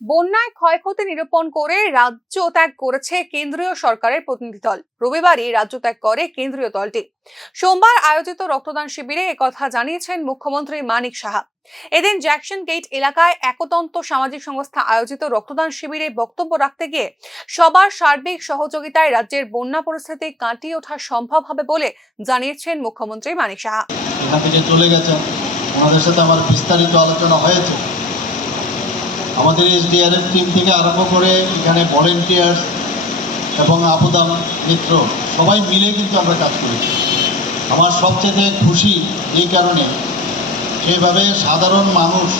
বন্যায় ক্ষয়ক্ষতি নিরূপণ করে রাজ্য ত্যাগ করেছে কেন্দ্রীয় সরকারের প্রতিনিধি দল। রবিবারই রাজ্য ত্যাগ করে কেন্দ্রীয় দলটি। সোমবার আয়োজিত রক্তদান শিবিরে একথা জানিয়েছেন মুখ্যমন্ত্রী মানিক সাহা। এদিন জ্যাকসন গেট এলাকায় একতন্ত সামাজিক সংস্থা আয়োজিত রক্তদান শিবিরে বক্তব্য রাখতে গিয়ে সবার সার্বিক সহযোগিতায় রাজ্যের বন্যা পরিস্থিতি কাটিয়ে ওঠা সম্ভব হবে বলে জানিয়েছেন মুখ্যমন্ত্রী মানিক সাহা। চলে গেছেন। ওনাদের সাথে আমার বিস্তারিত আলোচনা হয়েছে। আমাদের এসডিআরএফ টিম থেকে আরম্ভ করে এখানে ভলেন্টিয়ার্স এবং আপুদাম মিত্র, সবাই মিলে কিন্তু আমরা কাজ করেছি। আমার সবচেয়ে খুশি এই কারণে যেভাবে সাধারণ মানুষ,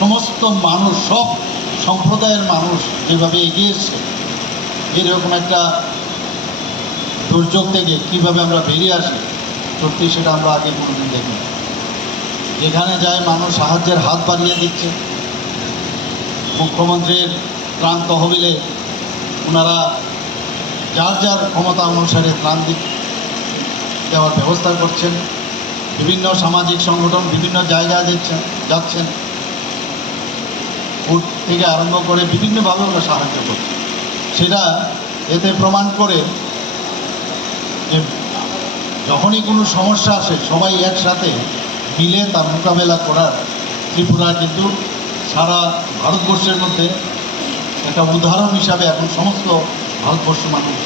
সমস্ত মানুষ, সব সম্প্রদায়ের মানুষ যেভাবে এগিয়ে এসছে, এরকম একটা দুর্যোগ থেকে কীভাবে আমরা বেরিয়ে আসি, সত্যি সেটা আমরা আগে কোনোদিন দেখিনি। যেখানে যায় মানুষ সাহায্যের হাত বাড়িয়ে দিচ্ছে। মুখ্যমন্ত্রীর ত্রাণ তহবিলে ওনারা যার যার ক্ষমতা অনুসারে ত্রাণ দেওয়ার ব্যবস্থা করছেন। বিভিন্ন সামাজিক সংগঠন বিভিন্ন জায়গায় দিচ্ছেন যাচ্ছেন। ফুড থেকে আরম্ভ করে বিভিন্নভাবে ওরা সাহায্য করছে। সেটা এতে প্রমাণ করে যে যখনই কোনো সমস্যা আসে, সবাই একসাথে মিলে তার মোকাবেলা করার ত্রিপুরা কিন্তু সারা ভারতবর্ষের মধ্যে একটা উদাহরণ হিসাবে এখন সমস্ত ভারতবর্ষ মানুষ